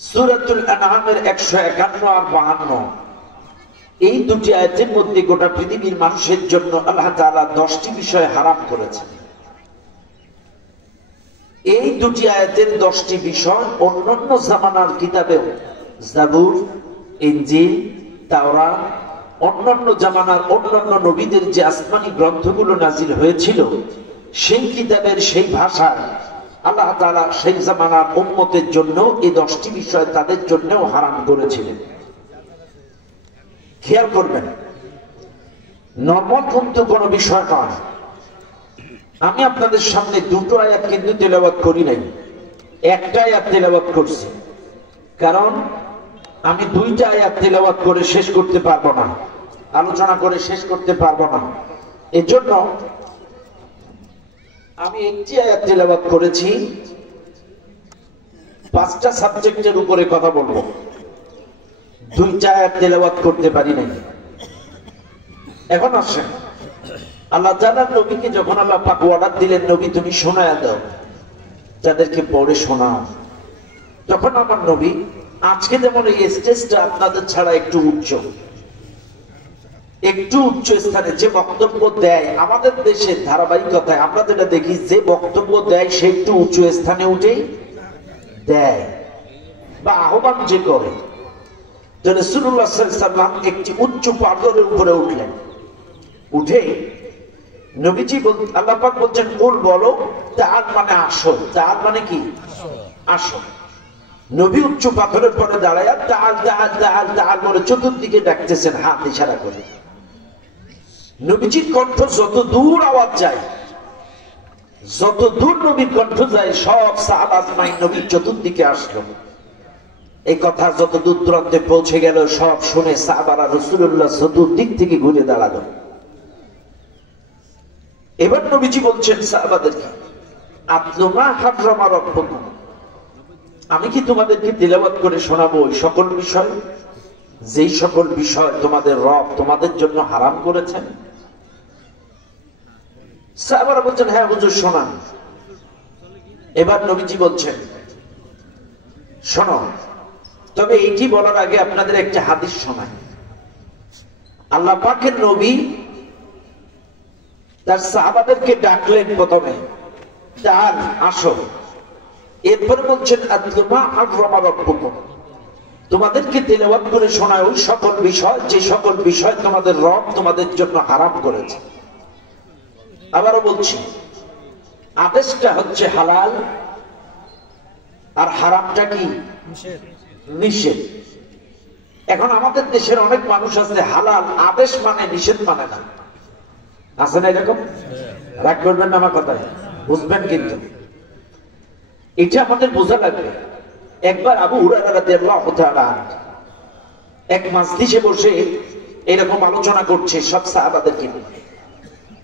সূরাতুল আনআমের 151 আর 52 এই দুটি আয়াতের মধ্যে গোটা পৃথিবীর মানুষের জন্য আল্লাহ তাআলা 10টি বিষয় হারাম করেছেন। এই দুটি আয়াতের 10টি বিষয় অন্যান্য জামানার কিতাবেও, জাবুর, ইনজিল, তাওরাত, অন্যান্য জামানার অন্যান্য নবীদের যে আসমানি গ্রন্থগুলো নাজিল হয়েছিল সেই কিতাবের সেই ভাষায় আল্লাহ তাআলা সেই জামানার উম্মতের জন্য এই 10টি বিষয় তাদের জন্যও হারাম করেছিলেন। খেয়াল করবেন, নরমাল কিন্তু কোনো বিষয় নয়। আমি আপনাদের সামনে দুটো আয়াত কিন্তু তেলাওয়াত করি নাই, একটা আয়াত তেলাওয়াত করছি, কারণ আমি দুইটা আয়াত তেলাওয়াত করে শেষ করতে পারবো না, আলোচনা করে শেষ করতে পারবো না। এজন্য আমি একটি আয়াত তেলাওয়াত করেছি, 5টা সাবজেক্টের উপরে কথা বলবো, দুইটা আয়াত তেলাওয়াত করতে পারি নাই। এখন আসেন, আল্লাহ জানার নবীকে যখন আল্লাহ পাক অর্ডার দিলেন, নবী তুমি শোনায়া দাও, যাদেরকে পড়ে শোনাও, তখন আমার নবী আজকে যেমন এই স্টেজটা আপনাদের ছাড়া একটু উচ্চ স্থানে যে বক্তব্য দেয়, আমাদের দেশের ধারাবাহিকতায় আমরা যেটা দেখি, যে বক্তব্য দেয় সে একটু উচ্চ স্থানে উঠেই দেয় বা আহ্বান যে করে। রাসূলুল্লাহ সাল্লাল্লাহু আলাইহি ওয়াসাল্লাম একটি উচ্চ পাথরের উপরে উঠলেন, উঠে নবীজি আল্লাহ পাক বলছেন কুল বলো, তাআল মানে আসো, তাআল মানে কি আসো। নবী উচ্চ পাথরের পরে দাঁড়ায় তাআল তাআল তাআল তাআল বলে চতুর্দিকে ডাকতেছেন হাত ইশারা করে। নবীজির কণ্ঠ যত দূর আওয়াজ যায়, যত দূর নবীর কণ্ঠ যায়, সব সাহাবা আজমাইন নবীর চতুর্দিকে আসলো। এই কথা যত দূর দূরান্তে পৌঁছে গেল, সব শুনে সাহাবারা রাসূলুল্লাহ চতুর্দিক থেকে ঘুরে দাঁড়ালো। এবার নবীজি বলছেন সাহাবাদেরকে, আতলু মা হাররামা রাব্বুকুম, আমি কি তোমাদেরকে তিলাওয়াত করে শোনাবো ওই সকল বিষয়, যেই সকল বিষয় তোমাদের রব তোমাদের জন্য হারাম করেছেন? সাহাবারা বলছেন হ্যাঁ হুজুর শোনান। এবার নবীজি বলছেন শোনো, তবে এইটি বলার আগে আপনাদের একটা হাদিস শোনাই। আল্লাহ পাকের নবী তার সাহাবাদেরকে ডাকলেন প্রথমে, তাআল আসো, এরপরে বলছেন আতলু মা হাররামা রাব্বুকুম, তোমাদেরকে তিলাওয়াত করে শোনায় ওই সকল বিষয়, যে সকল বিষয় তোমাদের রব তোমাদের জন্য হারাম করেছে। আবারও বলছি, আদেশটা হচ্ছে হালাল আর হারামটা কি নিষেধ। এখন আমাদের দেশের অনেক মানুষ আছে হালাল আদেশ মানে নিষেধ মানে না, আছে না এরকম? রাগ করবেন না আমার কথায়, বুঝবেন কিন্তু এটা আমাদের বোঝা লাগবে। একবার আবু হুরায়রা রাদিয়াল্লাহু তাআলা এক মাজলিসে বসে এরকম আলোচনা করছে সব সাহাবাদেরকে নিয়ে।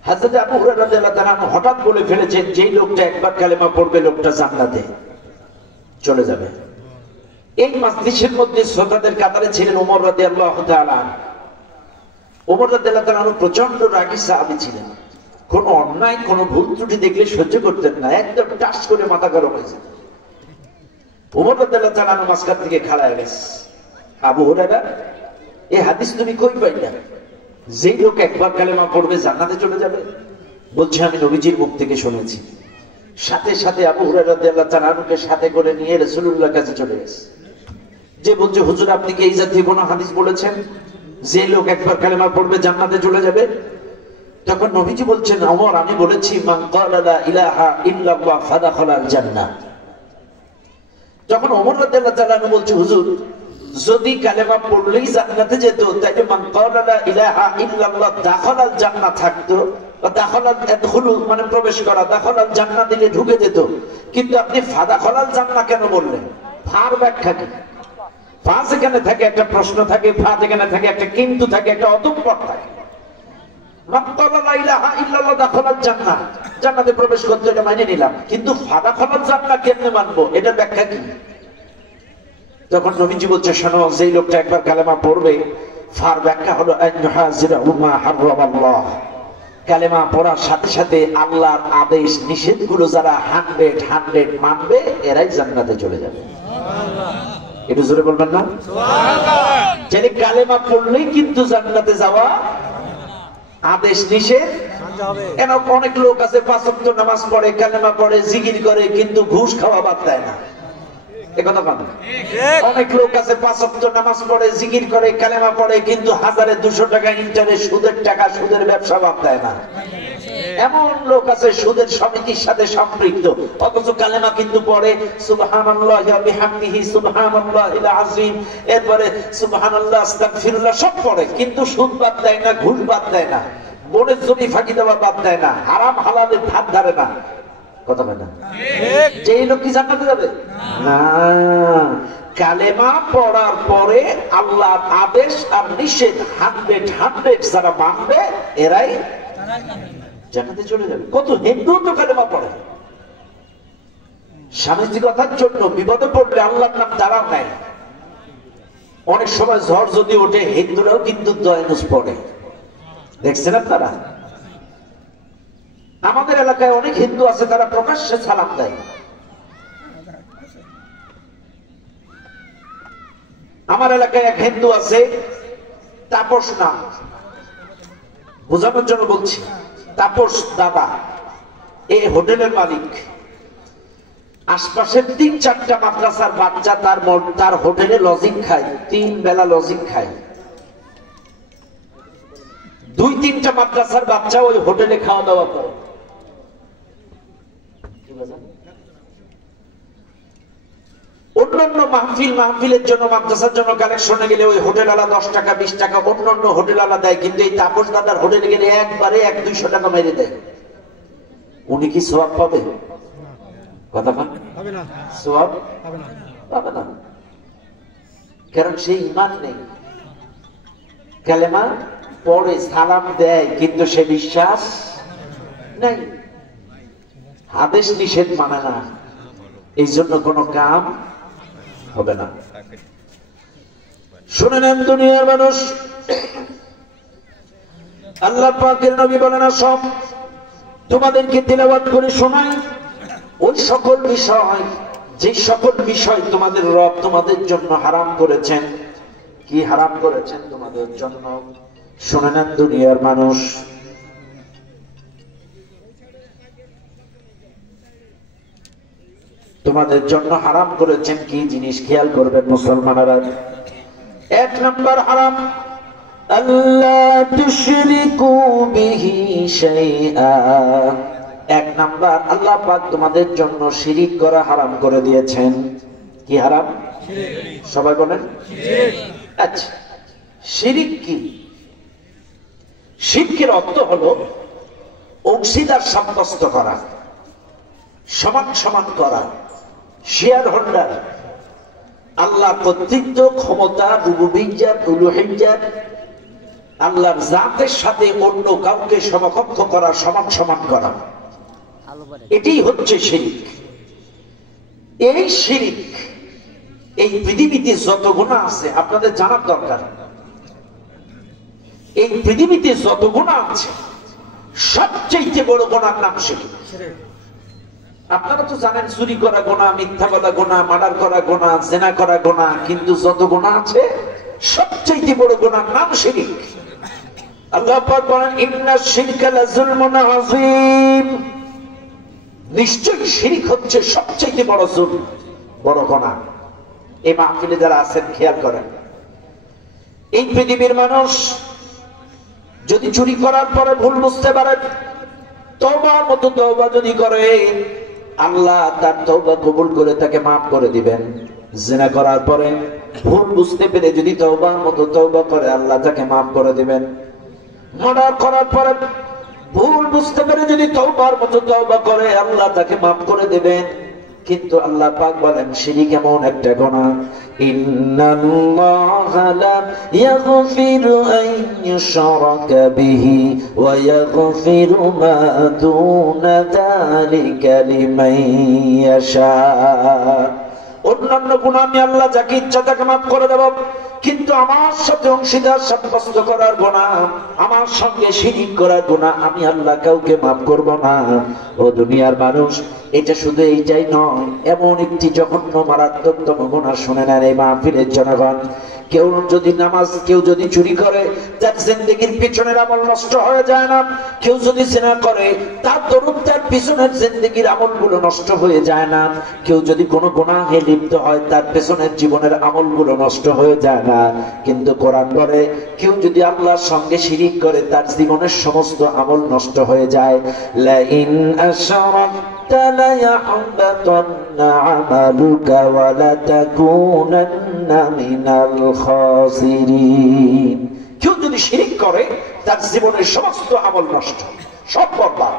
হযরত আবু হুরায়রা রাদিয়াল্লাহু তাআলা হঠাৎ বলে ফেলেছেন, যেই লোকটা একবার কালেমা পড়বে লোকটা জান্নাতে চলে যাবে। এই মাজলিসের মধ্যে শ্রোতাদের কাতারে ছিলেন ওমর রাদিয়াল্লাহু তাআলা। ওমর রাদিয়াল্লাহু তাআলা প্রচন্ড রাগী সাহাবী ছিলেন, কোন অন্যায় কোন ভুল ত্রুটি দেখলে সহ্য করতেন না, একদম টাস করে মাথা গরম হয়ে যেত। ওমর রাদিয়াল্লাহু তাআলা মাঝখান থেকে খাড়ায় গেছে, আবু হুরায়রা এই হাদিস তুমি কই পাইলা, যেই লোক একবার কালেমা পড়বে জান্নাতে চলে যাবে? বলছে আমি নবীজির মুখ থেকে শুনেছি। সাথে সাথে আবু হুরায়রা রাদিয়াল্লাহু তাআলাকে সাথে করে নিয়ে রাসূলুল্লাহর কাছে চলে গেছে, যে বলছে হুজুর আপনি কি এই জাতীয় কোন হাদিস বলেছেন যে লোক একবার কালেমা পড়বে জান্নাতে চলে যাবে? তখন নবীজি বলছেন, ওমর আমি বলেছি মান ক্বালা লা ইলাহা ইল্লাল্লাহ ফাদাখালাল জান্নাহ। তখন ওমর রাদিয়াল্লাহু তাআলা বলছে, হুজুর যদি কালেমা পড়লেই জান্নাতে যেত, তাইলে মান ক্বালা লা ইলাহা ইল্লাল্লাহ দাখালাল জান্নাহ থাকতো, দাখালাল ইয়াদখুলু মানে প্রবেশ করা, দাখালাল জান্নাহ দিলে ঢুকে যেত, কিন্তু আপনি ফাদাখালাল জান্নাহ কেন বললেন? ফার ব্যাখ্যা কি? ফা যেখানে থাকে একটা প্রশ্ন থাকে, ফা যেখানে থাকে একটা কিন্তু থাকে, একটা অতঃপর থাকে। মান ক্বালা লা ইলাহা ইল্লাল্লাহ দাখালাল জান্নাহ, জান্নাতে প্রবেশ করতে এটা মানে নিলাম, কিন্তু ফাদাখালাল জান্নাহ কেমনে মানবো, এটা ব্যাখ্যা কি? তখন নবীজি বলছে, শোনো, যেই লোকটা একবার কালেমা পড়বে, ফার ব্যাখ্যা হলো আইয়ুহাজিরা মা হারামাল্লাহ, কালেমা পড়ার সাথে সাথে আল্লাহর আদেশ নিষেধগুলো যারা 100 মানবে এরাই জান্নাতে চলে যাবে। একটু জোরে বলবেন না যে কালেমা পড়লেই কিন্তু জান্নাতে যাওয়া আদেশ নিষেধ। কেন অনেক লোক আছে 5 ওয়াক্ত নামাজ পড়ে, কালেমা পড়ে, জিকির করে, কিন্তু ঘুষ খাওয়া বাদ দেয় না। অনেক লোক আছে 5 ওয়াক্ত নামাজ পড়ে, জিকির করে, কালেমা পড়ে, কিন্তু 1000-200 টাকা ইন্টারেস্ট, সুদের টাকা, সুদের ব্যবসা বাদ দেয় না। এমন লোক আছে সুদের সমিতির সাথে সম্পৃক্ত, অথচ কালেমা কিন্তু পড়ে সুবহানাল্লাহি ওয়া বিহামদিহি সুবহানাল্লাহিল আযীম, এরপরে সুবহানাল্লাহ, আস্তাগফিরুল্লাহ সব পড়ে, কিন্তু সুদ বাদ দেয় না, ঘুষ বাদ দেয় না, বোনের জমি ফাঁকি দেওয়া বাদ দেয় না, হারাম হালালের ধার ধারে না। কথা বলে না যে এই লোক কি জান্নাতে যাবে? না, কালেমা পড়ার পরে আল্লাহর আদেশ আর নিষেধ 100 যারা মানবে এরাই জান্নাতে চলে যাবে। কত হিন্দু তো কালেমা পড়ে, সামাজিকতার জন্য বিপদে পড়লে আল্লাহর নাম তারাও নেয়। অনেক সময় ঝড় যদি ওঠে হিন্দুরাও কিন্তু দয়ানুস পড়ে, দেখছেন আপনারা? আমাদের এলাকায় অনেক হিন্দু আছে তারা প্রকাশ্যে সালাম দেয়। আমার এলাকায় এক হিন্দু আছে, তাপস নাম, বোঝানোর জন্য বলছি, তাপস দাদা এই হোটেলের মালিক। আশপাশের 3-4টা মাদ্রাসার বাচ্চা তার হোটেলে লজিং খায়, 3 বেলা লজিং খায়। 2-3টা মাদ্রাসার বাচ্চা ওই হোটেলে খাওয়া দাওয়া করে। অন্যান্য মাহফিলের জন্য, মাদ্রাসার জন্য কালেকশনে গেলে ওই হোটেলওয়ালা 10 টাকা 20 টাকা অন্যান্য হোটেলওয়ালা দেয়, কিন্তু এই তাপস দাদার হোটেলে গেলে একবারে 100-200 টাকা মেরে দেয়। উনি কি সওয়াব পাবে? কথা পাবে না, সওয়াব পাবে না, কারণ সেই ঈমান নেই। কালেমা পড়ে, সালাম দেয়, কিন্তু সে বিশ্বাস নেই, আদেশ নিষেধ মানে না, এই জন্য কোনো কাম হবে না। শুনে নেন দুনিয়ার মানুষ, আল্লাহ পাকের নবী বলেন, সব তোমাদেরকে তিলাওয়াত করে শোনাই ওই সকল বিষয়, যে সকল বিষয় তোমাদের রব তোমাদের জন্য হারাম করেছেন। কি হারাম করেছেন তোমাদের জন্য? শুনে নেন দুনিয়ার মানুষ, তোমাদের জন্য হারাম করেছেন কি জিনিস খেয়াল করবেন মুসলমানেরা। 1 নম্বর হারাম, আল্লাহ তুশরিকু বিহি শাইআ। 1 নম্বর, আল্লাহ পাক তোমাদের জন্য শিরিক করা হারাম করে দিয়েছেন। কি হারাম? সবাই বলেন শিরিক। আচ্ছা, শিরিক কি? শিরকের অর্থ হলো অংশীদার সাব্যস্ত করা, সমান সমান করা, শেয়ার হোল্ডার, আল্লাহ কর্তৃত্ব, ক্ষমতা, রুবুবিয়্যাত, উলুহিয়্যাত, আল্লাহর জাতের সাথে অন্য কাউকে সমকক্ষ করা, সমান সমান করা, এটাই হচ্ছে শিরিক। এই শিরিক এই পৃথিবীতে যত গুনাহ আছে আপনাদের জানার দরকার। এই পৃথিবীতে যত গুনাহ আছে সবচেয়ে বড় গুনাহর নাম শিরিক। আপনারা তো জানেন চুরি করা গুনাহ, মিথ্যা বলা গুনাহ, মার্ডার করা গুনাহ, জিনা করা গুনাহ, কিন্তু যত গুনাহ আছে সবচেয়ে বড় গুনাহর নাম শিরিক। আল্লাহ পাক বলেন, ইন্নাশ শিরকা লাযুলমুন আযীম। নিশ্চয়ই শিরিক হচ্ছে সবচেয়ে বড় জুলম, বড় গুনাহ। এই মাহফিলে যারা আছেন খেয়াল করেন, এই পৃথিবীর মানুষ যদি চুরি করার পরে ভুল বুঝতে পারে, তওবার মতো তওবা যদি করে, আল্লাহ তার তওবা কবুল করে তাকে মাফ করে দিবেন। জিনা করার পরে ভুল বুঝতে পেরে যদি তওবার মতো তওবা করে, আল্লাহ তাকে মাফ করে দিবেন। মার্ডার করার পরে ভুল বুঝতে পেরে যদি তওবার মতো তওবা করে, আল্লাহ তাকে মাফ করে দিবেন। কিন্তু আল্লাহ পাক বলেন শিরিক এমন একটা গুনাহ, ইন্নাল্লাহা লা ইয়াগফিরু আন ইউশরাকা বিহি ওয়া ইয়াগফিরু মা দুনা যালিকা লিমান ইয়াশা। অন্যান্য গুনাহ আমি আল্লাহ যাকে ইচ্ছা তাকে মাফ করে দেব, কিন্তু আমার সাথে অংশীদার সাব্যস্ত করার গুনাহ, আমার সঙ্গে শিরিক করার গুনাহ আমি আল্লাহ কাউকে মাফ করব না। ও দুনিয়ার মানুষ, এটা শুধু এইটাই নয়, এমন একটি জঘন্য মারাত্মকতম গুনাহ শুনে নেন এই মাহফিলের জনগণ। কেউ যদি চুরি করে তার জিন্দেগির পিছনের আমল নষ্ট হয়ে যায় না? কেউ যদি জিনা করে তার দরুন তার পিছনের জিন্দেগির আমলগুলো নষ্ট হয়ে যায় না? কেউ যদি কোনো গুনাহে লিপ্ত হয় তার পেছনের জীবনের আমলগুলো নষ্ট হয়ে যায় না? কিন্তু কোরআন বলে কেউ যদি আল্লাহর সঙ্গে শিরিক করে তার জীবনের সমস্ত আমল নষ্ট হয়ে যায়। লা ইন আশরাকতা লা ইয়াহবাতান্না আমালুকা ওয়া লা তাকুনান্না মিনাল খাসিরিন। কেউ যদি শিরিক করে তার জীবনের সমস্ত আমল নষ্ট, সব বরবাদ,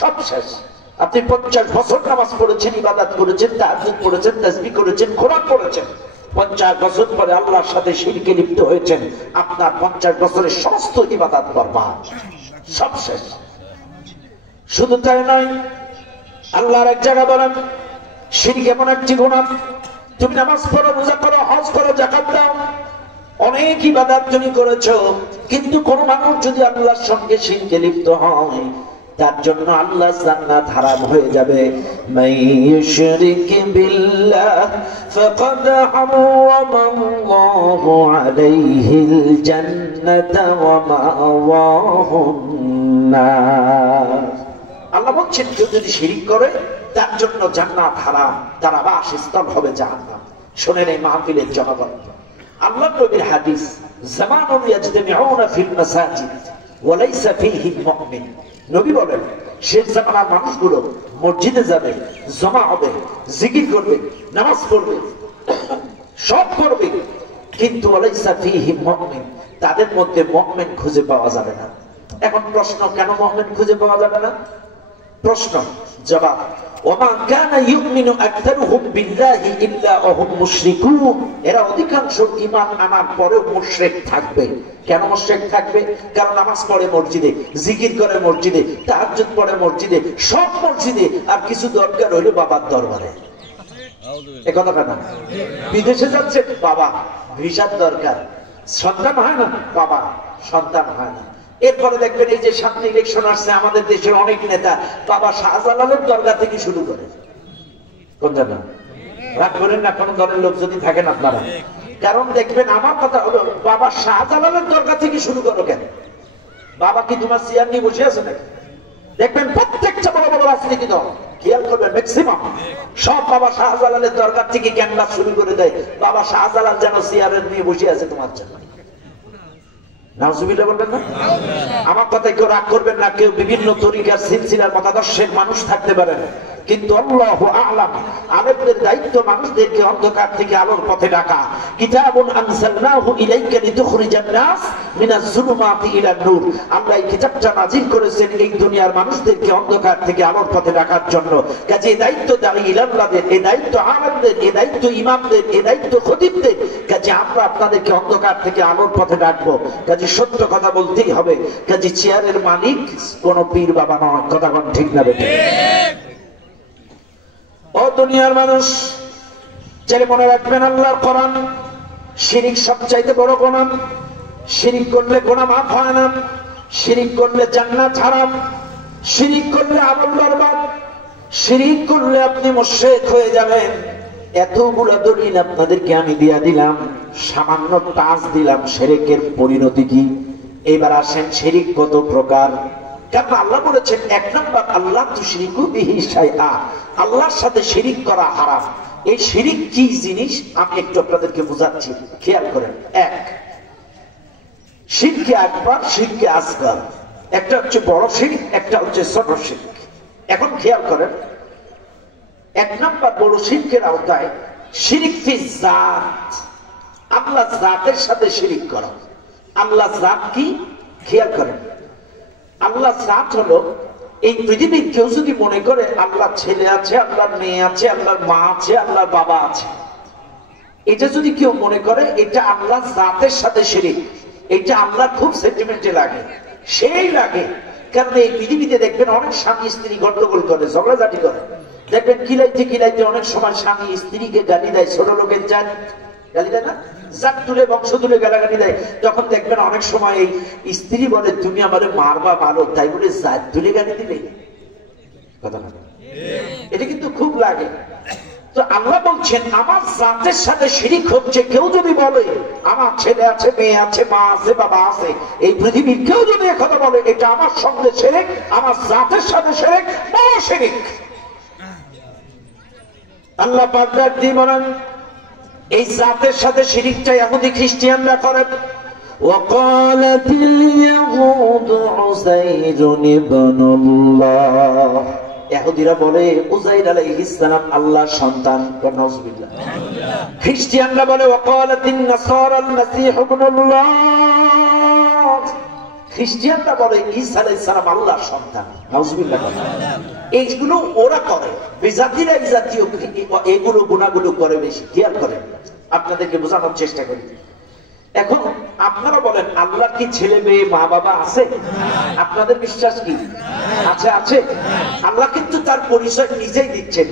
সব শেষ। আপনি 50 বছর নামাজ পড়েছেন, ইবাদত করেছেন, তাহাজ্জুদ পড়েছেন, তাসবিহ করেছেন, কোরআন পড়েছেন, 50 বছর পরে আল্লাহর সাথে শিরকে লিপ্ত হয়েছেন, আপনার 50 বছরের সমস্ত ইবাদত বরবাদ, সব শেষ। শুধু তাই নয়, আল্লাহর এক জায়গা বলেন শিরক এমন একটি গুনাহ, তুমি নামাজ পড়ো, রোজা করো, হজ করো, যাকাত দাও, অনেক ইবাদত তুমি করেছো, কিন্তু কোন মানুষ যদি আল্লাহর সঙ্গে শিরকে লিপ্ত হয় তার জন্য আল্লাহ জান্নাত হারাম হয়ে যাবে। মাইয়ুশরিক বিল্লাহ ফাকাদ হারামাল্লাহু আলাইহিল জান্নাতা ওয়া মাওয়াহুন নার। আল্লাহ বলছেন কেউ যদি শিরক করে তার জন্য জান্নাত হারাম, তার আবাসস্থল হবে জাহান্নাম। শুনেন এই মাহফিলের জনগণ, আল্লাহর নবীর হাদিস, জামানুন ইয়াজতামিউনা ফিল মাসাজিদ ওয়া লাইসা ফীহি মুমিন। নবী বলেন শেষ জামানার মানুষগুলো মসজিদে যাবে, জমা হবে, জিকির করবে, নামাজ পড়বে, সব করবে, কিন্তু ওয়া লাইসা ফীহি মুমিন, তাদের মধ্যে মুমিন খুঁজে পাওয়া যাবে না। এখন প্রশ্ন, কেন মুমিন খুঁজে পাওয়া যাবে না? প্রশ্ন জবাব, ওমা কানা ইউমিনু আকতারুহুম বিল্লাহি ইল্লা ওয়াহুম মুশরিকুন। এরা অধিকাংশ ঈমান আনার পরেও মুশরিক থাকবে। কেন মুশরিক থাকবে? কারণ নামাজ পড়ে মসজিদে, জিকির করে মসজিদে, তাহাজ্জুদ পড়ে মসজিদে, সব মসজিদে, আর কিছু দরকার হইলো বাবার দরবারে। এ কথা কেন? বিদেশে যাচ্ছে বাবা, ভিসার দরকার, সন্তান হয় না, বাবা সন্তান হয় না। এরপরে দেখবেন এই যে সামনে ইলেকশন আসছে, আমাদের দেশের অনেক নেতা বাবা শাহজালালের দরগা থেকে শুরু করে। কোন জানা রাগ করেন না কোন দলের লোক যদি থাকেন আপনারা, কারণ দেখবেন আমার কথা হলো বাবা শাহজালালের দরগা থেকে শুরু করো কেন? বাবা কি তোমার চেয়ার নিয়ে বসে আছে নাকি? দেখবেন প্রত্যেকটা বড় বড় রাজনীতি দল, খেয়াল করবেন ম্যাক্সিমাম সব বাবা শাহজালালের দরগা থেকে ক্যানভাস শুরু করে দেয়, বাবা শাহজালাল যেন চেয়ারের নিয়ে বসে আছে তোমার জন্য। নাউজুবিল্লাহ বলবেন না? আমার কথায় কেউ রাগ করবেন না, কেউ বিভিন্ন তরিকার সিলসিলার মতাদর্শের মানুষ থাকতে পারেন, কিন্তু আল্লাহু আ'লাম, আলেমদের দায়িত্ব মানুষদেরকে অন্ধকার থেকে আলোর পথে ডাকা। কিতাবুন আনজালনাহু ইলাইকা লিতুখরিজান নাস মিনাজ যুলুমাতি ইলান নূর। আমরা এই কিতাবটা নাযিল করেছেন এই দুনিয়ার মানুষদেরকে অন্ধকার থেকে আলোর পথে ডাকার জন্য। কাজে এই দায়িত্ব দাঁড়ি ইলামদের, এই দায়িত্ব আলেমদের, এই দায়িত্ব ইমামদের, এই দায়িত্ব খতিবদের। কাজে আমরা আপনাদেরকে অন্ধকার থেকে আলোর পথে ডাকবো। কাজে সত্য কথা বলতেই হবে। কাজে চেয়ারের মালিক কোন পীর বাবা নয়। কথা কোন ঠিক না বেঠিক? ও দুনিয়ার মানুষ, জেনে মনে রাখবেন আল্লাহর কোরআন, শিরিক সবচাইতে বড় গুনাহ। শিরিক করলে গুনাহ মাফ হয় না, শিরিক করলে জান্নাত হারাম, শিরিক করলে আমল বরবাদ, শিরিক করলে আপনি মুশরিক হয়ে যাবেন। এতগুলো দলিল আপনাদেরকে আমি দিয়া দিলাম, সামান্য টাচ দিলাম শিরিকের পরিণতি কি। এবার আসেন শিরিক কত প্রকার। কারণ আল্লাহ বলেছেন 1 নম্বর, আল্লাহ তুশরিকু বিহি শাইআ, আল্লাহর সাথে শিরিক করা হারাম। এই শিরিক কি জিনিস আমি একটু আপনাদেরকে বোঝাচ্ছি, খেয়াল করেন। 1, শিরকে আকবার, শিরকে আসগর। একটা হচ্ছে বড় শিরক, একটা হচ্ছে ছোট শিরক। এখন খেয়াল করেন, 1 নম্বর বড় শিরকের আওতায় শিরিক ফি জাত, আল্লাহ জাতের সাথে শিরিক করা। আল্লাহ জাত কি? খেয়াল করেন, আল্লাহ জাত হলো এই পৃথিবীর কেউ যদি মনে করে আল্লাহ ছেলে আছে, আল্লাহর মেয়ে আছে, আল্লাহর মা আছে, আল্লাহর বাবা আছে, এটা যদি কেউ মনে করে এটা আল্লাহ জাতের সাথে শিরিক, এটা আল্লাহ খুব সেন্টিমেন্টে লাগে, সেই লাগে। কারণ এই পৃথিবীতে দেখবেন অনেক স্বামী স্ত্রী গন্ডগোল করে, ঝগড়াঝাটি করে। দেখবেন কিলাইতে কিলাইতে অনেক সময় স্বামী স্ত্রীকে গালি দেয়, ছোট লোকের জাত গালি দেয় না, জাত তুলে বংশ তুলে গালাগালি দেয়। তখন দেখবেন অনেক সময় এই স্ত্রী বলে তুমি আমারে মারবা মারো, তাই বলে জাত তুলে গালি দিলে। কথা না, এটা কিন্তু খুব লাগে। তো আল্লাহ বলছেন আমার জাতের সাথে শিরিক হচ্ছে। কেউ যদি বলে আমার ছেলে আছে, মেয়ে আছে, মা আছে, বাবা আছে, এই পৃথিবীর কেউ যদি একথা বলে এটা আমার সঙ্গে শিরিক, আমার জাতের সাথে শিরিক, বড় শিরিক। আল্লাহ পাক দিয়ে বলেন এই জাতের সাথে শিরিকটা ইহুদি খ্রিস্টানরা করে। وقالت اليهود عزير ابن الله, ইহুদিরা বলে উযাইর আলাইহিস সালাম আল্লাহর সন্তান। নাউযুবিল্লাহ। খ্রিস্টানরা বলে ওয়াকালাতিন নাসারা আল মাসীহ ইবনুল্লাহ, খ্রিস্টানরা বলে ঈসা আলাইহিস সালাম আল্লাহর সন্তান। নাউযুবিল্লাহ। এইগুলো ওরা করে, বিজাতিরা এই জাতীয় এগুলো গুনাহগুলো করে বেশি। খেয়াল করেন, আপনাদেরকে বোঝানোর চেষ্টা করি। এখন আপনারা বলেন আল্লাহর কি ছেলে মেয়ে মা বাবা আছে? আপনাদের বিশ্বাস কি আছে? আছে। আল্লাহ কিন্তু তার পরিচয় নিজেই দিচ্ছেন।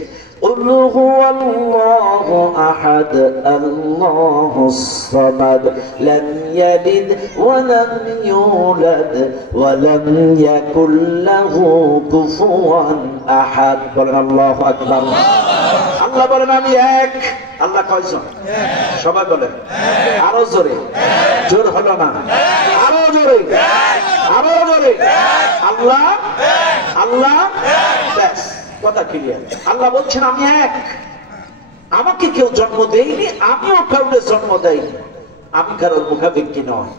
আল্লাহু আহাদ আল্লাহুস সামাদ লাম ইয়ালিদ ওয়া লাম ইউলাদ ওয়া লাম ইয়াকুল লাহু কুফুয়ান আহাদ। বলেন আল্লাহু আকবার। আল্লাহ বলেন আমি এক। আল্লাহ কয়জন? সবাই বলেন আরো জোরে। জোর হলো না, আরো জোরে, আরো জোরে। আল্লাহ আল্লাহ, ব্যাস কথা ক্লিয়ার। আল্লাহ বলছেন আমি এক, আমাকে কেউ জন্ম দেয়নি, আমিও কাউকে জন্ম দেয়নি, আমি কারোর মুখাপেক্ষী নয়।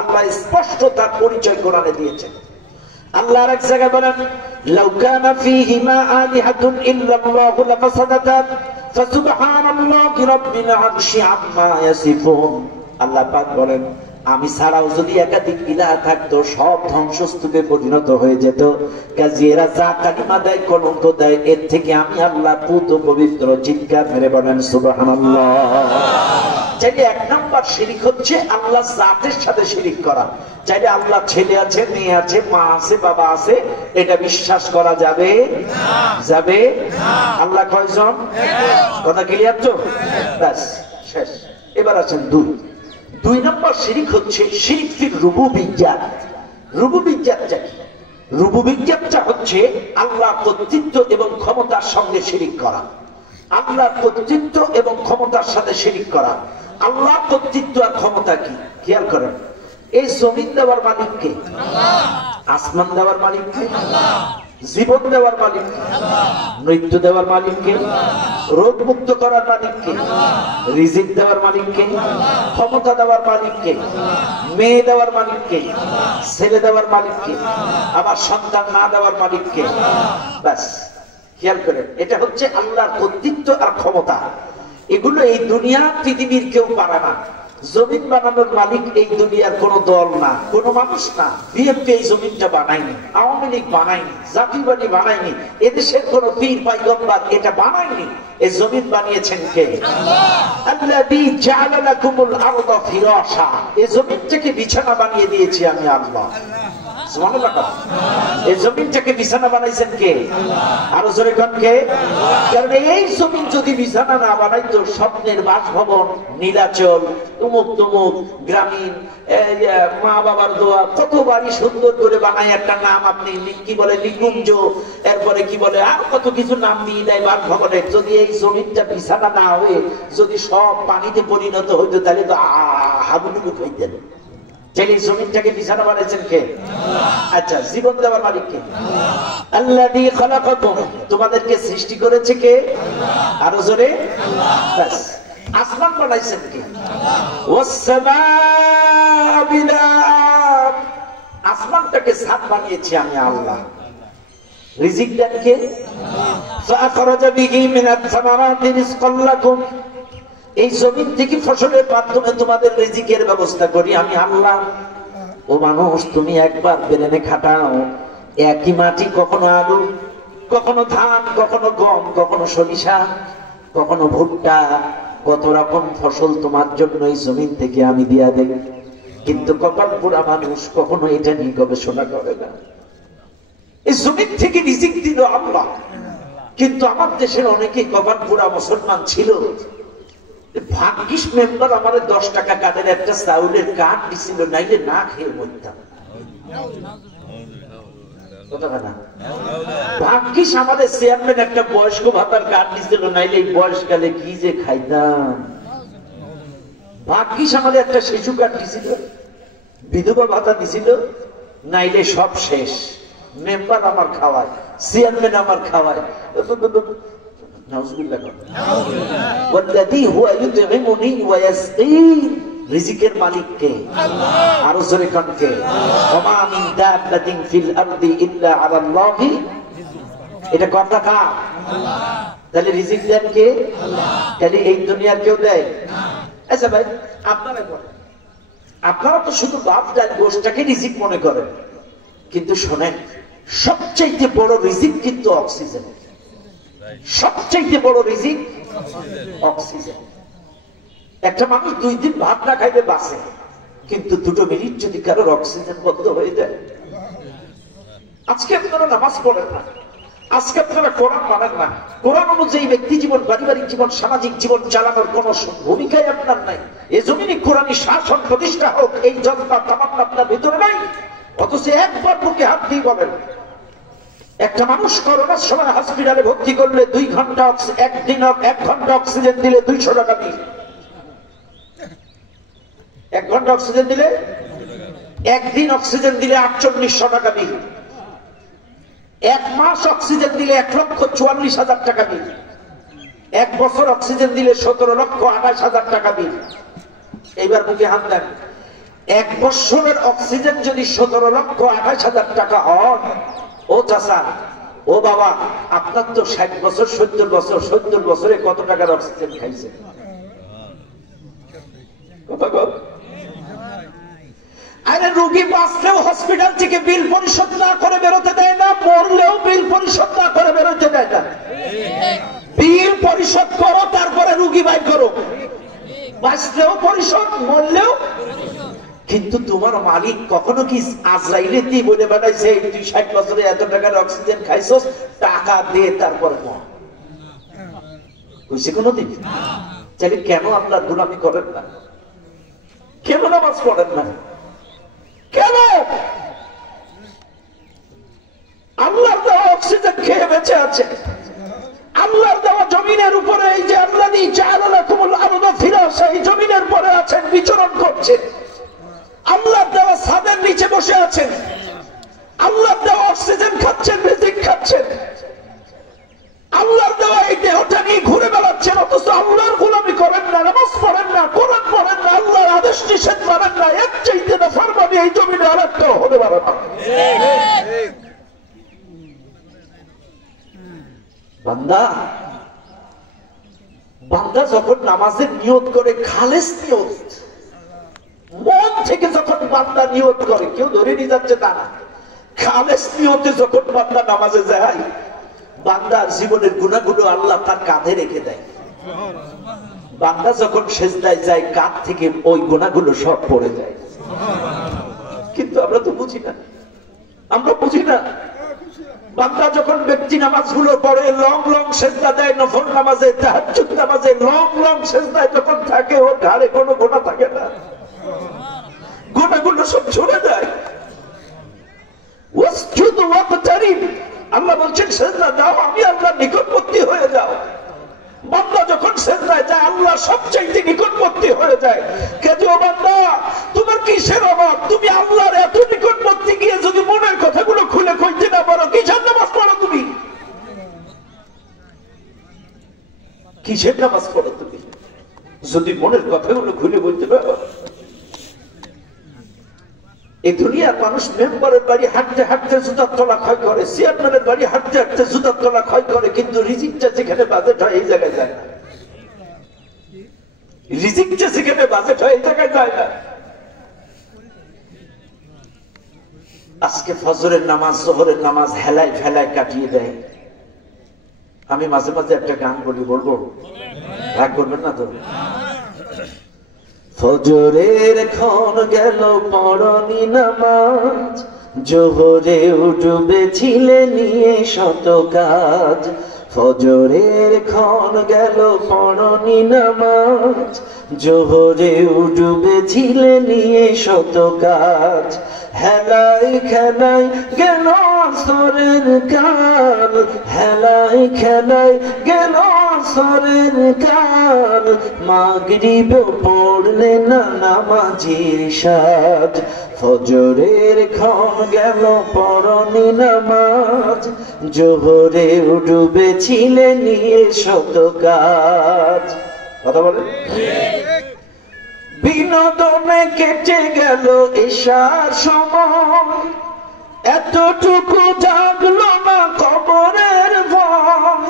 আল্লাহ স্পষ্ট তার পরিচয় কোরআনে দিয়েছেন। আল্লাহ এক জায়গায় বলেন লাউ কানা ফীহিমা আলিহাতুন ইল্লাল্লাহু লাফাসাদাতা ফাসুবহানাল্লাহি রাব্বিল আরশি আম্মা ইয়াসিফুন। আল্লাহ পাক বলেন আমি ছাড়াও যদি একাধিক ইলাহ থাকতো সব ধ্বংসস্তূপে পরিণত হয়ে যেত। কাজে এরা যা কালিমা দেয়, কলঙ্ক দেয়, এর থেকে আমি আল্লাহ পুত পবিত্র। চিৎকার মেরে বলেন সুবহানাল্লাহ। চাইলে এক নম্বর শিরিক হচ্ছে আল্লাহ জাতের সাথে শিরিক করা। চাইলে আল্লাহ ছেলে আছে, মেয়ে আছে, মা আছে, বাবা আছে, এটা বিশ্বাস করা যাবে? যাবে? আল্লাহ কয়জন? কথা ক্লিয়ার তো? ব্যাস শেষ। এবার আছেন দুই নম্বর শিরিক হচ্ছে শিরিক ফির রুবুবিয়্যাত। রুবুবিয়্যাতটা কি? রুবুবিয়্যাতটা হচ্ছে আল্লাহ কর্তৃত্ব এবং ক্ষমতার সঙ্গে শিরিক করা। আল্লাহ কর্তৃত্ব এবং ক্ষমতার সাথে শিরিক করা। আল্লাহ কর্তৃত্ব আর ক্ষমতা কি? খেয়াল করেন, এই জমিন দেওয়ার মালিক কে? আসমান দেওয়ার মালিক কে? জীবন দেওয়ার মালিক কে? মৃত্যু দেওয়ার মালিক কে? রোগ মুক্ত করার মালিক কে? রিজিক দেওয়ার মালিক কে? ক্ষমতা দেওয়ার মালিক কে? মেয়ে দেওয়ার মালিক কে? ছেলে দেওয়ার মালিক কে? আবার সন্তান না দেওয়ার মালিক কে? ব্যাস খেয়াল করেন, এটা হচ্ছে আল্লাহর কর্তৃত্ব আর ক্ষমতা। এগুলো এই দুনিয়া পৃথিবীর কেউ পারে না। জমিন বানানোর মালিক এই দুনিয়ার কোন দল না, কোন মানুষ না। বিএনপি এই জমিনটা বানায়নি, আওয়ামী লীগ বানায়নি, জাতীয়বাদী বানায়নি, এদেশের কোন পীর পয়গম্বর এটা বানায়নি। এই জমিন বানিয়েছেন কে? আল্লাযী জাআলা লাকুমুল আরদা ফিরাশা। এই জমিনটাকে বিছানা বানিয়ে দিয়েছি আমি আল্লাহ। সুবহানাল্লাহ। এই জমিনটাকে বিছানা বানাইছেন কে? আরো জোরে কোন কে? কারণ এই জমিন যদি বিছানা না বানাইতো, স্বপ্নের বাসভবন, নীলাচল, উমুক তুমুক, গ্রামীণ, মা বাবার দোয়া, কত বাড়ি সুন্দর করে বানায় একটা নাম আপনি কি বলে নিকুঞ্জ, এরপরে কি বলে আর কত কিছু নাম দিয়ে দেয় বাসভবনের। যদি এই জমিনটা বিছানা না হয়ে যদি সব পানিতে পরিণত হইতো তাহলে তো হাবুডুবু হইতেন। চাইলে জমিনটাকে বিছানা বানাইছেন কে? আচ্ছা, জীবন দেওয়ার মালিক কে? আল্লাযী খালাকাকুম। তোমাদেরকে সৃষ্টি করেছে কে? আরো জোরে। ব্যাস। আসমান বানাইছেন কে? ওয়াস সামাআ বিনাআ। আসমানটাকে ছাদ বানিয়েছি আমি আল্লাহ। রিজিক দেন কে? ফাআখরাজা বিহি মিনাত সামারাতি রিজকাল লাকুম। এই জমিন থেকে ফসলের মাধ্যমে তোমাদের রিজিকের ব্যবস্থা করি আমি আল্লাহ। ও মানুষ, তুমি একবার বেরেনে খাটাও, একই মাটি, কখনো আলু, কখনো ধান, কখনো গম, কখনো সরিষা, কখনো ভুট্টা, কত রকম ফসল তোমার জন্য এই জমিন থেকে আমি দিয়া দেব। কিন্তু কপাল পোড়া মানুষ কখনো এটা নিয়ে গবেষণা করে না। এই জমিন থেকে রিজিক দিল আল্লাহ, কিন্তু আমার দেশের অনেকেই কপাল পোড়া মুসলমান ছিল। ভাগ্যিস মেম্বার আমার 10 টাকা কাঠের একটা চাউলের কাঠ দিছিল, নাইলে না খেয়ে মরতাম। ভাগ্যিস আমাদের চেয়ারম্যান একটা বয়স্ক ভাতার কার্ড দিছিল, নাইলে এই বয়সকালে কি যে খাইতাম। ভাগ্যিস আমাদের একটা শিশু কার্ড দিছিল, বিধবা ভাতা দিছিল, নাইলে সব শেষ। মেম্বার আমার খাওয়ায়, চেয়ারম্যান আমার খাওয়ায়। রিজিকের মালিক কে? আরো জোরে কোন কে? ওমা মিন দাব্বাতিন ফিল আরদি ইল্লা আলাল্লাহি। এটা কথা কার? তাহলে রিজিক দেন কে? তাহলে এই দুনিয়ার কেউ দেয়? আচ্ছা ভাই, আপনারা তো শুধু বাপ ডাল গোশটাকে রিজিক মনে করেন, কিন্তু শোনেন, সবচেয়ে বড় রিজিক কিন্তু অক্সিজেন। সবচেয়ে বড় রিজিক অক্সিজেন। একটা মানুষ 2 দিন ভাত না খাইলে বাঁচে, কিন্তু 2 মিনিট যদি কারোর অক্সিজেন বন্ধ হয়ে যায়। আজকে আপনারা নামাজ পড়েন না, আজকে আপনারা কোরআন মানেন না, কোরআন অনুযায়ী ব্যক্তি জীবন, পারিবারিক জীবন, সামাজিক জীবন চালানোর কোন ভূমিকাই আপনার নাই। এই জমিনে কোরআনী শাসন প্রতিষ্ঠা হোক, এই জনতা তামান্না আপনার ভিতরে নাই। অথচ একবার বুকে হাত দিয়ে বলেন, একটা মানুষ করোনার সময় হসপিটালে ভর্তি করলে 2 ঘন্টা, 1 ঘন্টা অক্সিজেন দিলে 200 টাকা বিল। 1 ঘন্টা অক্সিজেন দিলে, 1 দিন অক্সিজেন দিলে 4800 টাকা বিল। 1 মাস অক্সিজেন দিলে 1,44,000 টাকা বিল। 1 বছর অক্সিজেন দিলে 17,28,000 টাকা বিল। এইবার বুকে হাত দেন, 1 বছরের অক্সিজেন যদি 17,28,000 টাকা হয়, ও চাচা, ও বাবা, আপনার তো 60 বছর, 70 বছর, 70 বছরে কত টাকার অক্সিজেন খাইছে? আরে রোগী বাঁচলেও হসপিটাল থেকে বিল পরিশোধ না করে বেরোতে দেয় না, মরলেও বিল পরিশোধ না করে বেরোতে দেয় না। বিল পরিশোধ করো, তারপরে রোগী বাই করো। বাঁচলেও পরিশোধ, মরলেও। কিন্তু তোমার মালিক কখনো কি আজরাইলে দিয়ে বলে বেড়াইছে তুই 60 বছরে এত টাকার অক্সিজেন খাইছস, টাকা দিয়ে তারপরে মর? কইছে কোনদিন? তাহলে কেন আপনার গোলামি করেন না? কেন নামাজ পড়েন না? কেন? আল্লাহর দেওয়া অক্সিজেন খেয়ে বেঁচে আছে, আল্লাহর দেওয়া জমিনের উপরে, এই যে আল্লাযী জাআলা লাকুমুল আরদা ফিরাশা, এই জমিনের পরে আছেন, বিচরণ করছেন। আল্লাহর দেওয়া ছাদের নিচে বসে আছেন, আল্লাহর দেওয়া অক্সিজেন খাচ্ছেন, রিজিক খাচ্ছেন, আল্লাহর দেওয়া এই দেহটা নিয়ে ঘুরে বেড়াচ্ছেন। অথচ আল্লাহর গোলামি করেন না, নামাজ পড়েন না, কোরআন পড়েন না, আল্লাহর আদেশ নিষেধ মানেন না। এর চাইতে না ফরমানি এই জমিনে আরেকটা হতে পারে না। বান্দা, বান্দা যখন নামাজের নিয়ত করে, খালেস নিয়ত, মন থেকে যখন বান্দা নিয়ত করে, কেউ ধরে নিয়ে যাচ্ছে তা না, খালেস নিয়তে যখন বান্দা নামাজে যায়, বান্দার জীবনের গুনাহগুলো আল্লাহ তার কাঁধে রেখে দেয়। বান্দা যখন সেজদায় যায়, কাঁধ থেকে ওই গুনাহগুলো সব পড়ে যায়। কিন্তু আমরা তো বুঝি না, আমরা বুঝি না। বান্দা যখন ব্যক্তি নামাজগুলো পড়ে, লং লং সেজদা দেয়, নফল নামাজে, তাহাজ্জুদ নামাজে লং লং সেজদায় যখন থাকে, ওর ঘাড়ে কোনো গোনা থাকে না, গোনাগুলো সব ঝরে যায়। ওয়াসজুদ ওয়াবতারিব, আল্লাহ বলছেন সেজদা দাও, আমি আল্লাহর নিকটবর্তী হয়ে যাও। বান্দা যখন সেজদায় যায়, আল্লাহ সবচেয়ে নিকটবর্তী হয়ে যায়। কেন বান্দা, তোমার কিসের অভাব? তুমি আল্লাহর এত নিকটবর্তী গিয়ে যদি মনের কথাগুলো খুলে কইতে না পারো, কিসের নামাজ পড়ো তুমি? কিসের নামাজ পড়ো তুমি যদি মনের কথাগুলো খুলে বলতে পারো? এই দুনিয়ার মানুষ মেম্বারের বাড়ি হাঁটতে হাঁটতে জুতার তলা ক্ষয় করে, চেয়ারম্যানের বাড়ি হাঁটতে হাঁটতে জুতার তলা ক্ষয় করে, কিন্তু রিজিকটা যেখানে বাজেট হয় এই জায়গায় যায় না। রিজিকটা যেখানে বাজেট হয় এই জায়গায় যায় না। আজকে ফজরের নামাজ, জোহরের নামাজ হেলায় ফেলায় কাটিয়ে দেয়। আমি মাঝে মাঝে একটা গান বলি, বলবো? রাগ করবেন না তো? ফজরের ক্ষণ গেল পড়নি নামাজ, জোহরে ডুবেছিলে নিয়ে শত কাজ। ফজরের ক্ষণ গেল পড়নি নামাজ, জোহরে ডুবেছিলে নিয়ে শত কাজ। হেলাই খেলাই গেল আসরের কাল, হেলাই খেলাই গেল আসরের কাল, মাগরিবে পড়লে না নামাজির সাজ, ফজরের ক্ষণ গেল পড়নি নামাজ, জোহরে ডুবেছিলে নিয়ে শত কাজ। কথা বলেন। বিনোদনে কেটে গেল এশার সময়, এতটুকু জাগলো না কবরের ভয়।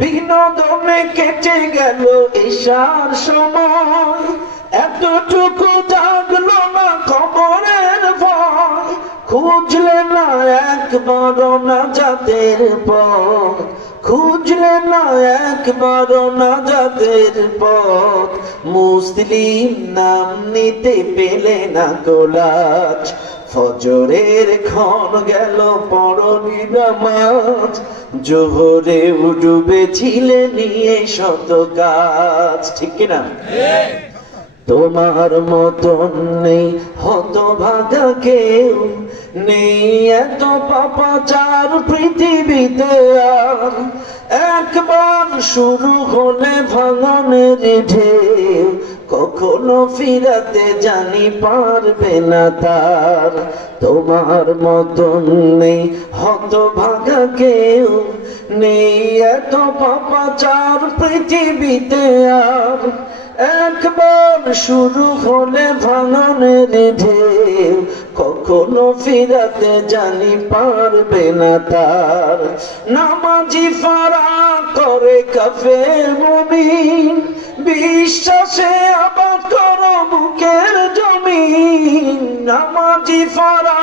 বিনোদনে কেটে গেল এশার সময়, এতটুকু জাগলো না কবরের ভয়। খুঁজলে না একবার নাজাতের পথ, খুঁজলে না একবার নাজাতের পথ, মুসলিম নাম নিতে পেলে না গোলাজ, ফজরের ক্ষণ গেল পড়নি নামাজ, জোহরে ডুবেছিলে নিয়ে শত কাজ। ঠিক কিনা? তোমার মতন নেই হতভাগা কেউ, নেই এত পাপাচার পৃথিবীতে আর, একবার শুরু হলে ভাঙনের ঢেউ, কখনো ফিরাতে জানি পারবে না তার। তোমার মতন নেই হতভাগা কেউ, নেই এত পাপাচার পৃথিবীতে আর, একবার শুরু হলে ভাঙনের ঢেউ, কখনো ফিরাতে জানি পারবে না তার। নামাজি ফারা করে কাফের মুমিন, বিশ্বাসে আবাদ করো বুকের জমিন। নামাজি ফারা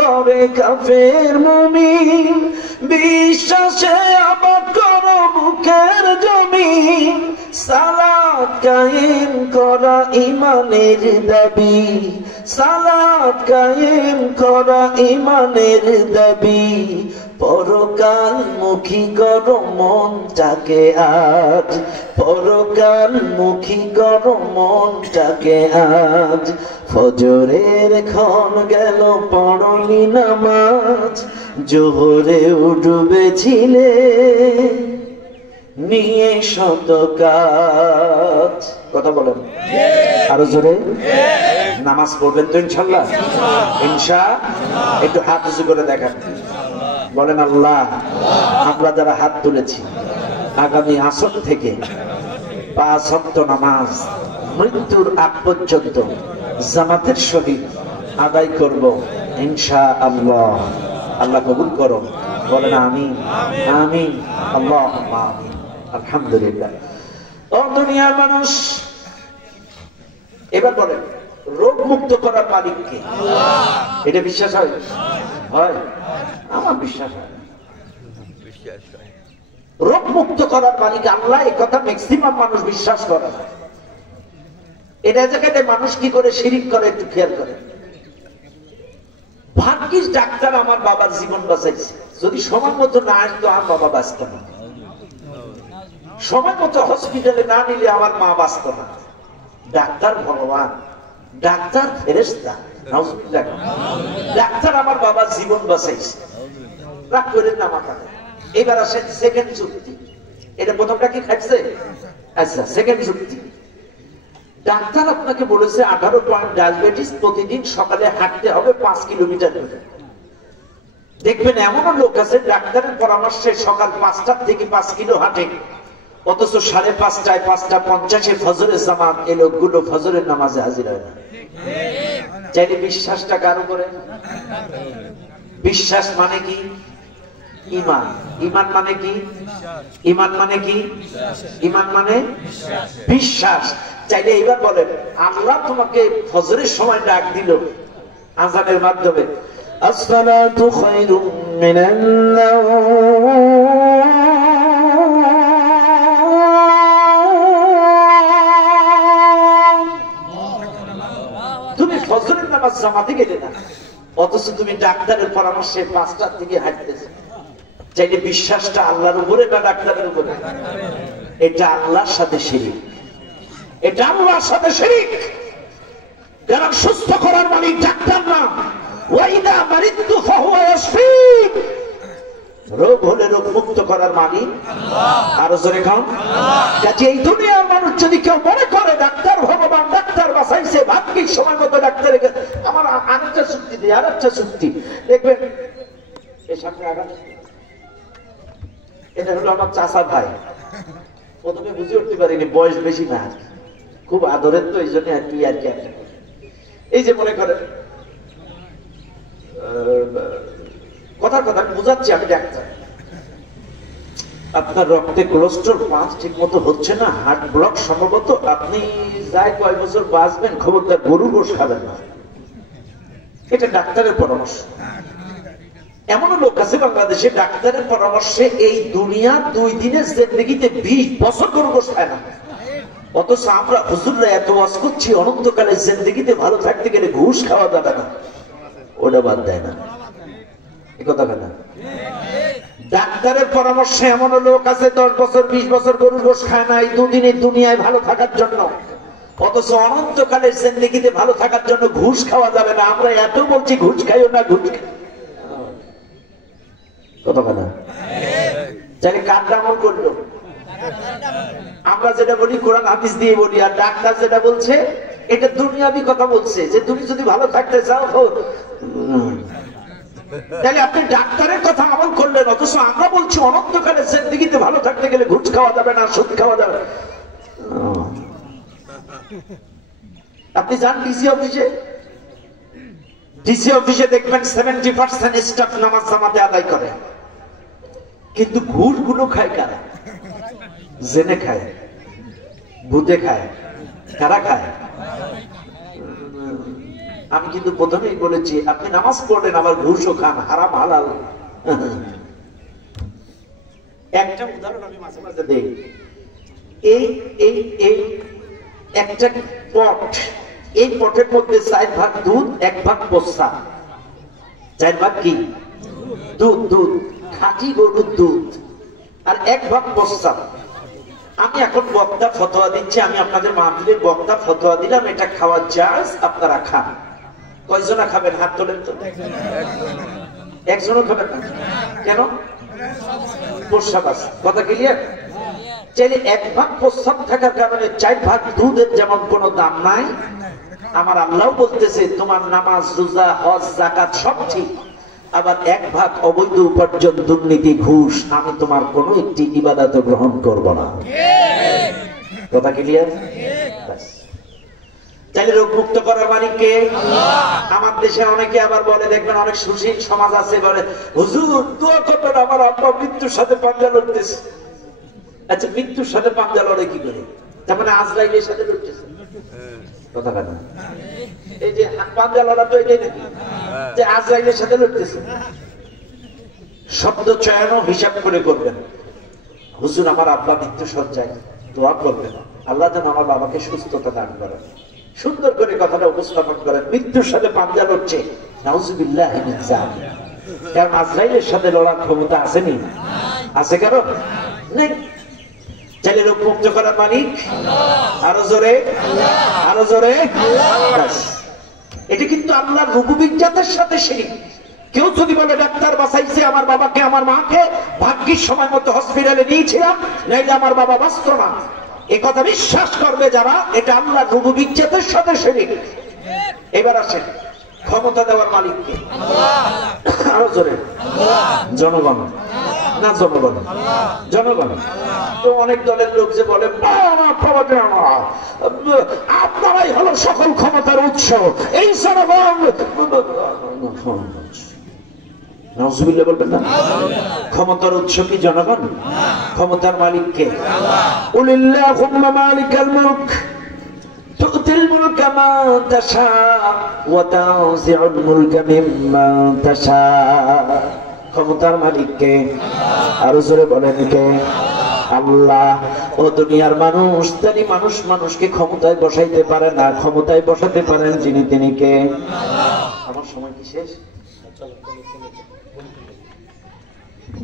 করে কাফের মুমিন, বিশ্বাসে আবাদ করো বুকের জমিন। সালাত কায়েম করা ইমানের দাবি, সালাত কায়েম করা ইমানের দাবি, পরকাল মুখী করো মনটাকে আজ, পরকাল মুখী করো মনটাকে আজ, ফজরের ক্ষণ গেল পড়নি নামাজ, জোহরে ডুবেছিলে নিয়ে শত কাজ। কথা বলেন আরো জোরে। নামাজ পড়বেন তো ইনশাআল্লাহ? ইনশাআল্লাহ। একটু হাত উঁচু করে দেখান, বলেন আল্লাহ, আমরা যারা হাত তুলেছি আগামী আসর থেকে 5 ওয়াক্ত নামাজ মৃত্যুর আগ পর্যন্ত জামাতের সহিত আদায় করব ইনশাআল্লাহ। আল্লাহ কবুল করো, বলেন আমিন আমিন আল্লাহুম্মা আমিন। আলহামদুলিল্লাহ। ও দুনিয়ার মানুষ, এবার বলেন রোগ মুক্ত করার মালিক কে? আল্লাহ। এটা বিশ্বাস হয়? হয়? আমার বিশ্বাস হয়। রোগ মুক্ত করার মালিক আল্লাহ, এই কথা ম্যাক্সিমাম মানুষ বিশ্বাস করে না। এটা জায়গাতে মানুষ কি করে শিরিক করে একটু খেয়াল করে। ভাগ্যিস ডাক্তার আমার বাবার জীবন বাঁচাইছে, যদি সময় মতো না আসতো আমার বাবা বাঁচত না, সময় মতো হসপিটালে না নিলে আমার মা বাঁচত না। ডাক্তার ভগবান, ডাক্তার ফেরেশতা, নাউজুবিল্লাহ। ডাক্তার আমার বাবার জীবন বাঁচাইছে, রাগ করেন না মাথা। এবার আসেন সেকেন্ড যুক্তি। এটা প্রথমটা কি খাইছে? আচ্ছা, সেকেন্ড যুক্তি। ডাক্তার আপনাকে বলেছে 18 পয়েন্ট ডায়াবেটিস, প্রতিদিন সকালে হাঁটতে হবে 5 কিলোমিটার করে। দেখবেন এমনও লোক আছে ডাক্তারের পরামর্শে সকাল 5টা থেকে 5 কিলো হাঁটে, অথচ 5:30টায় 5:50 ফজরের জামাত, এই লোকগুলো ফজরের নামাজে হাজির হয় না। চাইলে বিশ্বাসটা কারো করে। বিশ্বাস মানে কি? ইমান। ইমান মানে কি? ইমান মানে কি? ইমান মানে বিশ্বাস। চাইলে এইবার বলেন, আল্লাহ তোমাকে ফজরের সময় ডাক দিল আযানের মাধ্যমে, আসসালাতু খায়রুম মিনান নাওম। তুমি ফজরের নামাজ জামাতে গেলে না, অথচ তুমি ডাক্তারের পরামর্শে 5টা থেকে হাঁটতেছো। চাইলে বিশ্বাসটা আল্লাহর উপরে না ডাক্তারের উপরে? এটা আল্লাহর সাথে শিরিক, এটা আল্লাহর সাথে শিরিক। যারা সুস্থ করার মালিক ডাক্তার না, ওয়াইদা মারিদতু ফাহুয়া ইয়াশফিক, রোগ হলে রোগ মুক্ত করার মালিক আল্লাহ। আর জোরে খান আল্লাহ। কাজে এই দুনিয়ার মানুষ যদি কেউ মনে করে ডাক্তার ভগবান, ডাক্তার বাঁচাইছে, ভাগ্যিক সময় মতো ডাক্তারের আমার আরেকটা চুক্তি দিয়ে আরেকটা চুক্তি দেখবেন এই সামনে আগান, এটা হলো আমার চাচা ভাই। প্রথমে বুঝে উঠতে পারিনি, বয়স বেশি না, খুব আদরের, তো এই জন্য একটু আর কি একটা এই যে মনে করেন কথার কথা বুঝাচ্ছি, আমি ডাক্তার, আপনার রক্তে কোলেস্ট্রল 5 ঠিক মতো হচ্ছে না, হার্ট ব্লক সম্ভবত, আপনি যাই কয় বছর বাঁচবেন, খবরদার গরুর গোশ খাবেন না। এটা ডাক্তারের পরামর্শ। এমন লোক আছে বাংলাদেশে ডাক্তারের পরামর্শে এই দুনিয়া 2 দিনের জিন্দেগিতে 20 বছর গরুর গোশ খায় না। অথচ আমরা হুজুররা এত ওয়াজ করছি অনন্তকালের জিন্দেগিতে ভালো থাকতে গেলে ঘুষ খাওয়া যাবে না, ওটা বাদ দেয় না। কথা কেন? ডাক্তারের পরামর্শে এমন লোক আছে 10 বছর 20 বছর গরুর গোশ খায় না এই 2 দিনের দুনিয়ায় ভালো থাকার জন্য। অথচ অনন্তকালের জিন্দেগিতে ভালো থাকার জন্য ঘুষ খাওয়া যাবে না। আমরা এত বলছি ঘুষ খাইও না, ঘুষ কথা কেন? যাকে কার আমল করলো, আমরা যেটা বলি কোরআন হাদিস দিয়ে বলি, আর ডাক্তার যেটা বলছে এটা দুনিয়াবি কথা বলছে, যে তুমি যদি ভালো থাকতে চাও তাহলে আপনি ডাক্তারের কথা আমল করলেন। অথচ আমরা বলছি অনন্তকালের জিন্দেগিতে ভালো থাকতে গেলে ঘুষ খাওয়া যাবে না, সুদ খাওয়া যাবে না। আপনি যান ডিসি অফিসে, ডিসি অফিসে দেখবেন 70% স্টাফ নামাজ জামাতে আদায় করে, কিন্তু ঘুষ গুলো খায় কারা? জেনে খায়, ভূতে খায়, কারা খায়? আমি কিন্তু প্রথমেই বলেছি আপনি নামাজ পড়লেন আবার ঘুষও খান, হারাম হালাল। একটা উদাহরণ আমি মাঝে মাঝে দেই, এই এই এই একটা পট, এই পটের মধ্যে 4 ভাগ দুধ, 1 ভাগ প্রস্রাব। 4 ভাগ কি? দুধ, দুধ খাঁটি গরুর দুধ, আর 1 ভাগ প্রস্রাব। আমি এখন বক্তা ফতোয়া দিচ্ছি, আমি আপনাদের মাহফিলের বক্তা ফতোয়া দিলাম, এটা খাওয়ার জায়েজ, আপনারা খান। কয়জনা খাবেন? হাত তোলেন তো। একজনও খাবেন না কেন? প্রস্রাব আছে, কথা ক্লিয়ার? চাইলে 1 ভাগ প্রস্রাব থাকার কারণে 4 ভাগ দুধের যেমন কোনো দাম নাই, আমার আল্লাহ বলতেছে তোমার নামাজ, রোজা, হজ, যাকাত সব ঠিক, আবার 1 ভাগ অবৈধ উপার্জন, দুর্নীতি, ঘুষ, আমি তোমার কোনো একটি ইবাদত গ্রহণ করব না। কথা ক্লিয়ার? তাহলে রোগ মুক্ত করার মালিক কে? আল্লাহ। আমার দেশে অনেকে আবার বলে, দেখবেন অনেক সুশীল সমাজ আছে, বলে হুজুর দোয়া করবেন আমার আব্বা মৃত্যুর সাথে পাঞ্জা লড়তেছে। আচ্ছা, মৃত্যুর সাথে পাঞ্জা লড়ে কি করে? তার মানে আজরাইলের সাথে লড়তেছে। কথা কেন? এই যে পাঞ্জা লড়া তো এটাই নাকি, যে আজরাইলের সাথে লড়তেছে। শব্দ চয়ন হিসাব করে করবেন। হুজুর আমার আব্বা মৃত্যু সজ্জায়, দোয়া করবেন আল্লাহ যেন আমার বাবাকে সুস্থতা দান করেন। সুন্দর করে কথাটা উপস্থাপন করেন। মৃত্যুর সাথে পাঞ্জা লড়ছে, নাউজুবিল্লাহ মিন যালিক। কারণ আজরাইলের সাথে লড়ার ক্ষমতা আসেনি, আছে কারণ নেই। চাইলে রোগ মুক্ত করার মালিক আল্লাহ। আরো জোরে আল্লাহ, আরো জোরে আল্লাহ। এটা কিন্তু আল্লাহর রুবুবিয়্যাতের সাথে শিরক। কেউ যদি বলে ডাক্তার বাঁচাইছে আমার বাবাকে, আমার মাকে, ভাগ্যিস সময় মতো হসপিটালে নিয়েছিলাম, নাইলে আমার বাবা বাঁচত না, এ কথা বিশ্বাস করবে যারা, এটা আল্লাহর রুবুবিয়্যাতের সাথে শিরক। এবার আসেন ক্ষমতা দেওয়ার মালিককে আল্লাহ। আরো জোরে আল্লাহ। জনগণ না জনগণ? জনগণ। তো অনেক দলের লোক যে বলে আপনারাই হলো সকল ক্ষমতার উৎস, এই জনগণ। নাউজুবিল্লাহ বলবেন না? ক্ষমতার উৎস কি জনগণ? ক্ষমতার মালিক কে? কুলিল্লাহুম্মা মালিকাল মুলক তু'তিল মুলকা মান তাশা ওয়া তানজি'ুল মুলকা মিম্মান তাশা। ক্ষমতার মালিক কে? আরো জোরে বলেন কে? আল্লাহ। ও দুনিয়ার মানুষ, তাই মানুষ মানুষকে ক্ষমতায় বসাইতে পারে না, ক্ষমতায় বসাতে পারেন যিনি, তিনি কে? আমার সময় কি শেষ?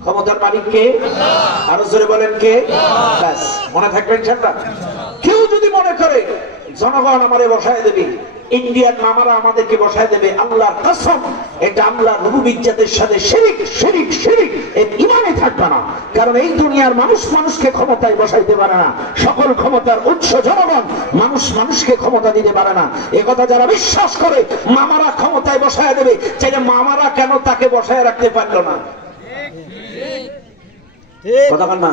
ক্ষমতার মালিক কে? আরো জোরে বলেন কে? ব্যাস মনে থাকবেন ইনশাআল্লাহ। কেউ যদি মনে করে জনগণ আমারে বসায় দেবে, ইন্ডিয়ান মামারা আমাদেরকে বসায় দেবে, আল্লাহর কসম এটা আল্লাহর রুবুবিয়্যাতের সাথে শিরিক শিরিক শিরিক, এর ঈমানই থাকবে না। কারণ এই দুনিয়ার মানুষ মানুষকে ক্ষমতায় বসাইতে পারে না, সকল ক্ষমতার উৎস জনগণ, মানুষ মানুষকে ক্ষমতা দিতে পারে না। একথা যারা বিশ্বাস করে মামারা ক্ষমতায় বসায় দেবে, চাইলে মামারা কেন তাকে বসায় রাখতে পারলো না? কথা বল না,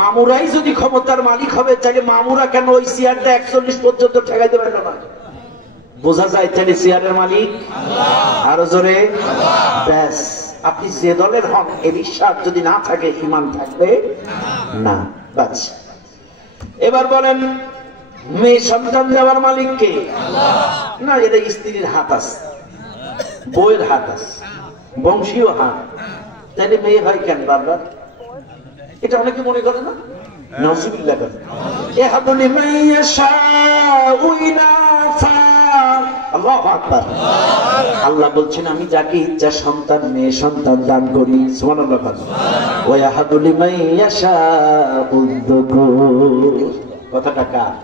মামুরাই যদি ক্ষমতার মালিক হবে, চাইলে মামুরা কেন ওই চেয়ারটা 41 পর্যন্ত ঠেকাইতে পারলো না? বোঝা যায় তাহলে চেয়ারের মালিক আরো জোরে ব্যাস। আপনি যে দলের হন এ বিশ্বাস যদি না থাকে, ঈমান থাকবে না। বাস এবার বলেন, মেয়ে সন্তান দেওয়ার মালিক কে? না, এটা স্ত্রীর হাত আছে, বউয়ের হাত আছে, বংশীয় হাত। তাহলে মেয়ে হয় কেন বারবার? এটা অনেকে মনে করে না, নাউযুবিল্লাহ। ইয়াহাবুলি মাইয়াশাউ ইনাসা, আল্লাহু আকবার। আল্লাহ বলছেন আমি যাকে ইচ্ছা সন্তান মেয়ে সন্তান দান করি। সুবহানাল্লাহ। ওয়া ইয়াহাবুলি মাইয়াশাউ যুকুর, কথাটা কার?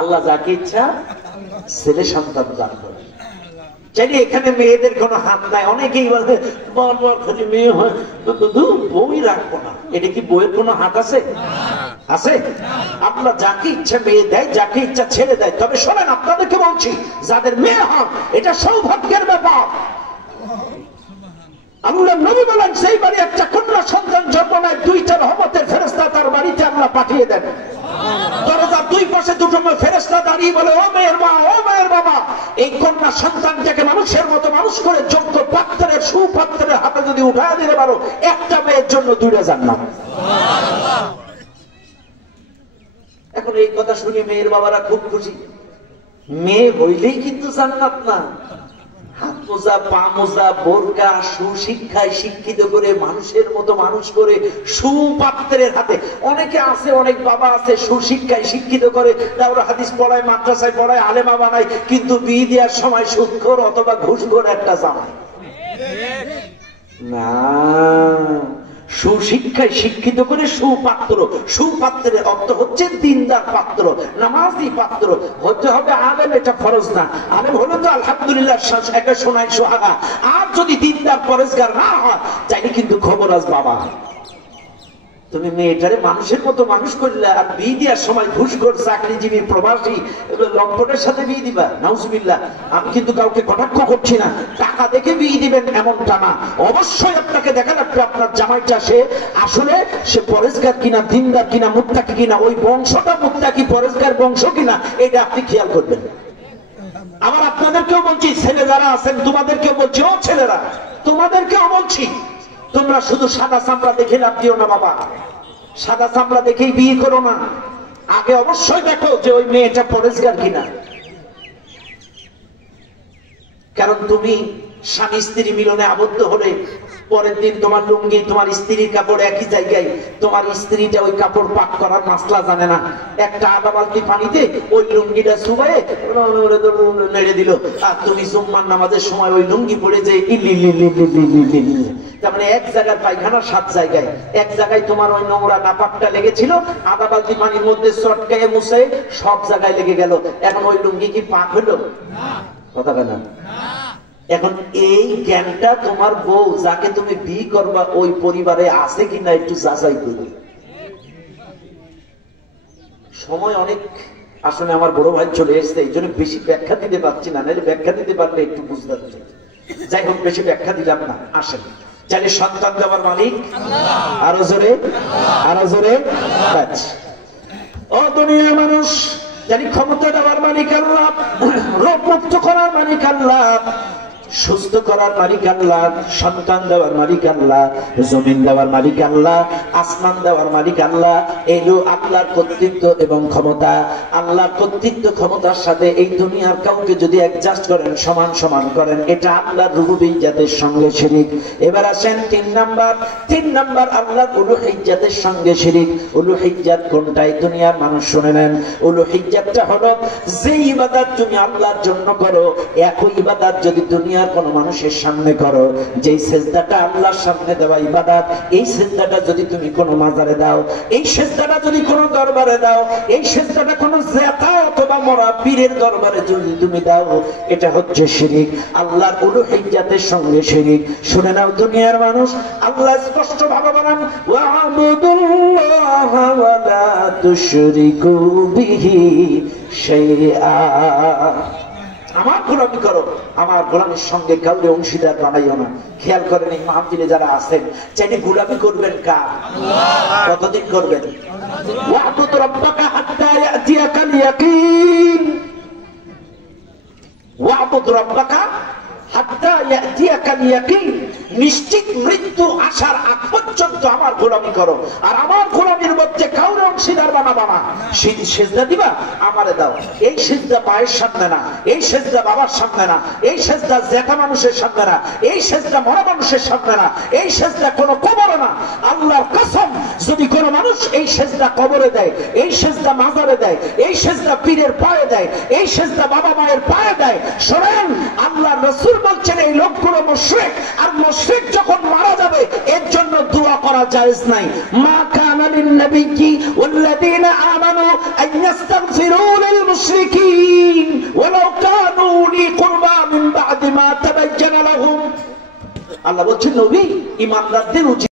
আল্লাহ যাকে ইচ্ছা ছেলে সন্তান দান করে। চাইলে এখানে মেয়েদের কোনো হাত নাই। অনেকেই বলে বারবার খালি মেয়ে হয়, বই রাখবো না। এটা কি বইয়ের কোনো হাত আছে? আছে? আল্লাহ যাকে ইচ্ছা মেয়ে দেয়, যাকে ইচ্ছা ছেড়ে দেয়। তবে শোনেন, আপনাদেরকে বলছি, যাদের মেয়ে হন এটা সৌভাগ্যের ব্যাপার। আল্লাহ নবী বলেন, সেই বাড়ি একটা কন্যা সন্তান জন্ম নেয়, 2টা রহমতের ফেরেশতা তার বাড়িতে আল্লাহ পাঠিয়ে দেন। দরজার 2 পাশে 2টো ফেরেশতা দাঁড়িয়ে বলে, ও মেয়ের মা, ও মেয়ের বাবা, এই কন্যা সন্তানটাকে মানুষের মতো মানুষ করে যোগ্য পাত্রের সুপাত্রের হাতে যদি উঠায় দিতে পারো, একটা মেয়ের জন্য 2টা জান্নাত। এখন এই কথা শুনে মেয়ের বাবারা খুব খুশি। মেয়ে হইলেই কিন্তু জান্নাত না। হাত মোজা, পা মোজা, বোরকা, সুশিক্ষায় শিক্ষিত করে মানুষের মতো মানুষ করে সুপাত্রের হাতে। অনেকে আছে, অনেক বাবা আছে সুশিক্ষায় শিক্ষিত করে, তারপরে হাদিস পড়ায়, মাদ্রাসায় পড়ায়, আলেমা বানায়, কিন্তু বিয়ে দেওয়ার সময় সুদখোর অথবা ঘুষখোর একটা জামাই। না, সুশিক্ষায় শিক্ষিত করে সুপাত্র। সুপাত্রের অর্থ হচ্ছে দিনদার পাত্র, নামাজি পাত্র হতে হবে। আলেম এটা ফরজ না, আলেম হলো তো আলহামদুলিল্লাহ একটা সোনাই সোহাগা। আর যদি দিনদার পরেজগার না হয়, চাইলে কিন্তু খবর আজ বাবা। তুমি মেয়েটারে মানুষের মতো মানুষ করলে, আর বিয়ে দেওয়ার সময় ঘুষখোর চাকরিজীবী প্রবাসী লম্পটের সাথে বিয়ে দিবা, নাউজুবিল্লাহ। আমি কিন্তু কাউকে কটাক্ষ করছি না, টাকা দেখে বিয়ে দিবেন এমনটা না। অবশ্যই আপনাকে দেখা লাগবে আপনার জামাইটা সে আসলে সে পরেজগার কিনা, দিনদার কিনা, মুত্তাকি কিনা, ওই বংশটা মুত্তাকি পরেজগার বংশ কিনা, এটা আপনি খেয়াল করবেন। আবার আপনাদেরকেও বলছি, ছেলে যারা আছেন তোমাদেরকেও বলছি, ও ছেলেরা তোমাদেরকেও বলছি, তোমরা শুধু সাদা চামড়া দেখে লাভ দিও না বাবা। সাদা চামড়া দেখেই বিয়ে করো না। আগে অবশ্যই দেখো যে ওই মেয়েটা পরেজগার কিনা। কারণ তুমি স্বামী স্ত্রী মিলনে আবদ্ধ হলে পরের দিন তোমার লুঙ্গি তোমার স্ত্রীর কাপড় একই জায়গায়, তোমার স্ত্রীটা ওই কাপড় পাক করার মাসলা জানে না। একটা আধা বালতি পানিতে ওই লুঙ্গিটা চুবায়ে নেড়ে দিল, আর তুমি জুম্মার নামাজের সময় ওই লুঙ্গি পড়ে যে তার মানে এক জায়গার পায়খানা 7 জায়গায়, এক জায়গায় তোমার ওই নোংরা নাপাকটা লেগেছিল, আধা বালতি পানির মধ্যে চটকায়ে মুছে সব জায়গায় লেগে গেল। এখন ওই লুঙ্গি কি পাক হলো? কথা বলে না। এখন এই জ্ঞানটা তোমার বউ যাকে তুমি বিয়ে করবা ওই পরিবারে আছে কিনা একটু যাচাই করবে। সময় অনেক আসলে আমার বড় ভাই চলে এসছে, এই জন্য বেশি ব্যাখ্যা দিতে পারছি না, নাহলে ব্যাখ্যা দিতে পারলে একটু বুঝতে পারছি। যাই হোক, বেশি ব্যাখ্যা দিলাম না। আসেন, চাইলে সন্তান দেওয়ার মালিক আরো জোরে, আরো জোরে। ও দুনিয়ার মানুষ, জানি ক্ষমতা দেওয়ার মালিক আল্লাহ, রোগ মুক্ত করার মালিক আল্লাহ, সুস্থ করার মালিক আল্লাহ, সন্তান দেওয়ার মালিক আল্লাহ, জমিন দেওয়ার মালিক আল্লাহ, আসমান দেওয়ার মালিক আল্লাহ। এলো আল্লাহর কর্তৃত্ব এবং ক্ষমতা। আল্লাহর কর্তৃত্ব ক্ষমতার সাথে এই দুনিয়ার কাউকে যদি অ্যাডজাস্ট করেন, সমান সমান করেন, এটা আল্লাহর রুবুবিয়্যাতের সঙ্গে শিরিক। এবার আসেন 3 নাম্বার আল্লাহর উলুহিয়্যাতের সঙ্গে শিরিক। উলুহিয়্যাত কোনটাই দুনিয়ার মানুষ শুনে নেন। উলুহিয়্যাতটা হলো যে ইবাদত তুমি আল্লাহর জন্য করো, একই ইবাদত যদি দুনিয়া কোন মানুষের সামনে করো, যেই সেজদাটা আল্লাহর সামনে দেওয়া ইবাদত, এই সেজদাটা যদি তুমি কোনো মাজারে দাও, এই সেজদাটা যদি কোনো দরবারে দাও, এই সেজদাটা কোনো জেতা অথবা মরা পীরের দরবারে যদি তুমি দাও, এটা হচ্ছে শিরিক, আল্লাহর উলুহিয়্যাতের সঙ্গে শিরিক। শুনে নাও দুনিয়ার মানুষ, আল্লাহ স্পষ্ট ভাবে বলেন ওয়া'বুদুল্লাহ ওয়া লা তুশরিকু বিহি শাইআ। আমার গোলামি করো, আমার গোলামির সঙ্গে কাউকে অংশীদার বানাইও না। খেয়াল করেন এই মাহফিলে যারা আছেন, চাইলে গোলামি করবেন কার? কতদিন করবেন? ওয়া'বুদ রাব্বাকা হাত্তা ইয়াতিয়াকাল ইয়াকিন, ওয়া'বুদ রাব্বাকা হাত্তা ইয়াতিয়াকাল ইয়াকিন, নিশ্চিত মৃত্যু আসার আগ পর্যন্ত আমার গোলামি করো। আর আমার গোলামির মধ্যে কাউরে অংশীদার বানাবা না। সেজদা দিবা আমারে দাও, এই সেজদা পায়ের সামনে না, এই সেজদা বাবার সামনে না, এই সেজদা জেঠা মানুষের সামনে না, এই সেজদা মরা মানুষের সামনে না, এই সেজদা কোনো কবরে না। আল্লাহর কসম, যদি কোনো মানুষ এই সেজদা কবরে দেয়, এই সেজদা মাজারে দেয়, এই সেজদা পীরের পায়ে দেয়, এই সেজদা বাবা মায়ের পায়ে দেয়, শোনেন আল্লাহর রাসূল বলছেন এই লোকগুলো মুশরিক। আর মুশরিক যখন মারা যাবে, এর জন্য দোয়া করা জায়েজ নাই। মা কানা লিন নাবিয়্যি ওয়াল্লাযীনা আমানু আন ইস্তাগফিরু লিল মুশরিকিন ওয়ালাউ কানু লি কুরবা মিন বা'দি মা তাবায়্যানা লাহুম। আল্লাহ বলছেন নবী, ঈমানদারদের উচিত